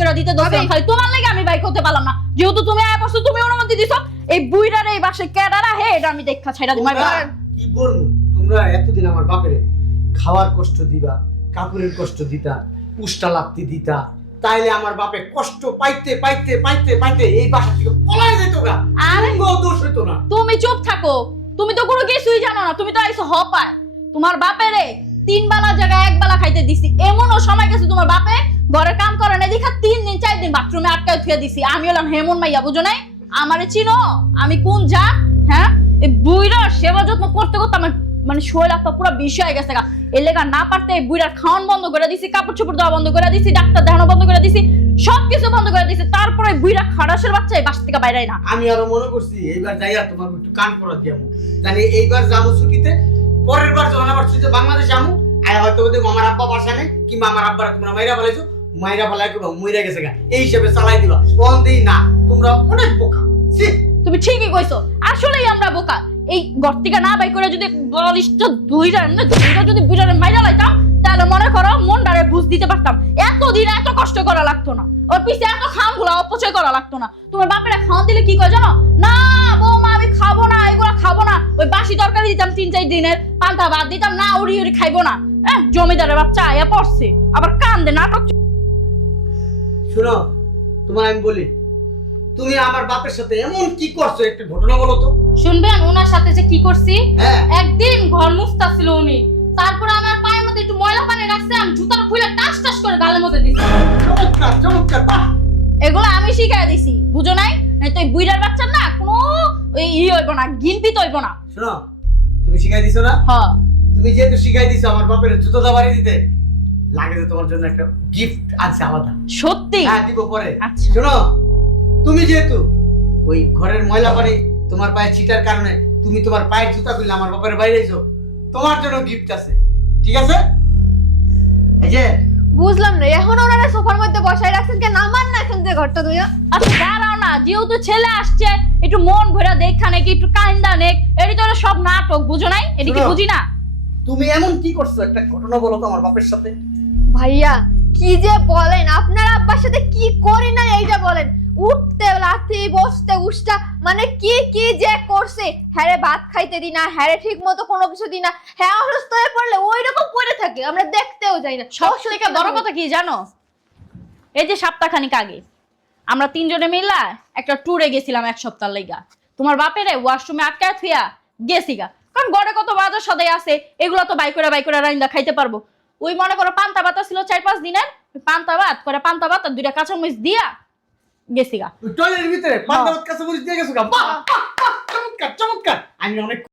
করে দিতে দোছিলাম, খালি তোমার লাগি আমি বাইক হতে পারলাম না। যেহেতু তুমি আয়া পড়ছো, তুমি অনুমতি দিছো, এই বুইড়ার এই বাসে কেডারা হে এটা আমি দেখা ছাইড়া দিই। কি বলবো, তোমরা এতদিন আমার বাপের খাওয়ার কষ্ট দিবা, কাপড়ের কষ্ট দিতা, উষ্টা লাগতে দিতা, তাইলে আমার বাপে কষ্ট পাইতে পাইতে পাইতে পাইতে এই বাসা থেকে পলায় যেত গা, আর দোষ হইতো না। তুমি চুপ থাকো, তুমি তো কোনো কিছুই জানো না, তুমি তো আইছো হপায়। তোমার বাপেরে 3 বেলা জায়গায় 1 বেলা খাইতে দিছি, এমনও সময় গেছে তোমার বাপে ঘরে কাম করে না দেখা 3 দিন 4 দিন বাথরুমে আটকায় থুয়ে দিছি। আমি হলাম হেমন মাইয়া, বুঝো নাই? আমারে চিনো আমি কোন জাত? হ্যাঁ, এই বুইড়ার সেবা যত্ন করতে করতে আমার মানে শরীর একটা পুরো বিষয় হয়ে গেছে গা। এই লেগা না পারতে এই বুইড়ার খাওয়ান বন্ধ করে দিছি, কাপড় চোপড় দেওয়া বন্ধ করে দিছি, ডাক্তার দেখানো বন্ধ করে দিছি, সবকিছু বন্ধ করে দিছি। তারপরে বুইড়া খাড়াসের বাচ্চা এই বাসা থেকে বাইরে না। আমি আরো মনে করছি এইবার যাইয়া তোমার একটু কান পড়া দিয়ামু, জানি এইবার যামু ছুটিতে, পরের বার যখন আবার ছুটিতে বাংলাদেশ যামু, আয় হয়তো ওদের আমার আব্বা বাসা নেই, কিংবা আমার আব্বারা তোমরা মাইরা ফেলাইছো, মাইরা ফেলাই করবা মইরা গেছে গা, এই হিসাবে চালাই দিবা। ফোন দেই না, তোমরা অনেক বোকা। তুমি ঠিকই কইছো, আসলেই আমরা বোকা। এই গর্তিকা না বাই করে যদি বলিষ্ঠ দুইটা যদি বুইড়ারে মাইরা লাইতাম, তাহলে মনে করো মনটারে বুঝ দিতে পারতাম, এতদিন এত কষ্ট করা লাগতো না, ওর পিছে এত খামগুলা অপচয় করা লাগতো না। তোমার বাপেরা খাওয়ান দিলে কি কয় জানো? না বৌমা আমি খাবো না, এগুলা খাবো না। ওই বাসি তরকারি দিতাম 3-4 দিনের, পান্তা ভাত দিতাম না, উড়ি উড়ি খাইবো না। জমিদারের বাচ্চা আয়া পড়ছে, আবার কান্দে নাটক। শোনো, তোমার আমি বলি, তুমি আমার বাপের সাথে এমন কি করছো একটা ঘটনা বলো তো। শুনবেন ওনার সাথে যে কি করছি? হ্যাঁ। একদিন ঘর মুছতাছিল উনি, তারপর আমার পায়ের মধ্যে একটু ময়লা পানি রাখছে, আমি জুতাটা খুলে টাস টাস করে গালের মধ্যে দিছি। চমৎকার চমৎকার, বাহ! এগুলো আমি শিখাই দিছি, বুঝো নাই? নাই তো এই বুইড়ার বাচ্চা না কোনো হইব না, গিনপি হইব না। শোনো, তুমি শিখাই দিছো না? হ্যাঁ। তুমি যেহেতু শিখাই দিছো আমার বাপের জুতোটা বাড়ি দিতে, লাগে যে তোমার জন্য একটা গিফট আছে আলাদা। সত্যি? হ্যাঁ, দিব পরে। আচ্ছা। শোনো, তুমি যেহেতু ওই ঘরের ময়লা পানি তোমার পায়ে ছিটার কারণে তুমি তোমার পায়ের জুতা খুললে আমার বাপের বাইরে আইছো, তোমার জন্য গিফট আছে, ঠিক আছে? এই যে বুঝলাম না, এখন ওনারা সোফার মধ্যে বসায় রাখছেন কেন? নামান না এখান থেকে ঘরটা দুইয়া। আচ্ছা দাঁড়াও না, যেহেতু ছেলে আসছে একটু মন ভরা দেখা নাকি একটু কান্দা নেক, এটি তো সব নাটক, বুঝো নাই? এটি কি বুঝি না? তুমি এমন কি করছো একটা ঘটনা বলো তো আমার বাপের সাথে। ভাইয়া কি যে বলেন, আপনার আব্বার সাথে কি করি না এইটা বলেন। উঠতে লাথি, বসতে উষ্টা, মানে কি কি যে করছে। হ্যারে ভাত খাইতে দি না, হ্যারে ঠিক মতো কোনো কিছু দি না, হ্যাঁ অসুস্থ হয়ে পড়লে ওই রকম পড়ে থাকে, আমরা দেখতেও যাই না। সব থেকে বড় কথা কি জানো? এই যে সপ্তাহখানিক আগে আমরা 3 জনে মিলা একটা ট্যুরে গেছিলাম 1 সপ্তাহ লাইগা। তোমার বাপেরে ওয়াশরুমে আটকায় থুইয়া গেছি গা, কারণ ঘরে কত বাজার সদাই আছে, এগুলো তো বাই করে রাইন্দা খাইতে পারবো। ওই মনে করো পান্তা ভাত ছিল 4-5 দিনের, পান্তা ভাত আর 2টা কাঁচামরিচ দিয়া গেছি গা। টয়লেটের ভিতরে পান্তা ভাত কাঁচামরিচ দিয়ে গেছো গা, বাহ! চমৎকার চমৎকার, আমি অনেক